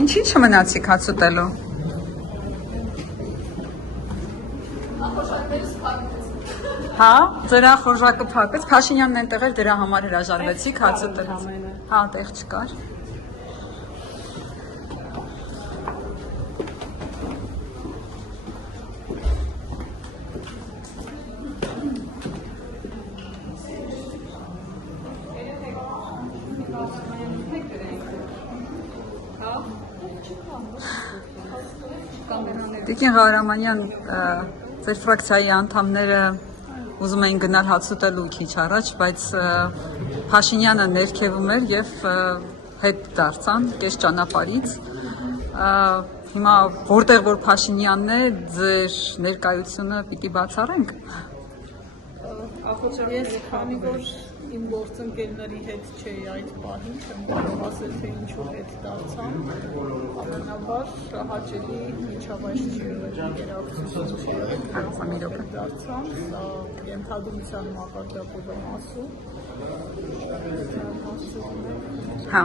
Ինչի՞ չմնացիք հաց ուտելու։ Հա, ձեր խորժակը փակեց, Փաշինյանն այնտեղ էր, դրա համար հրաժարվեցիք հաց ուտելուց։ Հա, տեղ չկար։ Տիկին Ղարամանյան, ձեր ֆրակցիայի անդամները ուզում էին գնալ հաց ուտելու քիչ առաջ, բայց Փաշինյանը ներքևում էր եւ հետ դարձան կես ճանապարհից։ Հիմա որտեղ որ Փաշինյանն է, ձեր ներկայությունը պիտի բացառենք։ Ես քանի որ իմ գործընկերների հետ չէի այդ պահին, չեմ կարող ասել, թե ինչու հետ դարձան, ամենաբար հաճելի միջավայր չի երախտություն չի դարձան, սա ենթադրության մակարդակով եմ ասում։ Հա։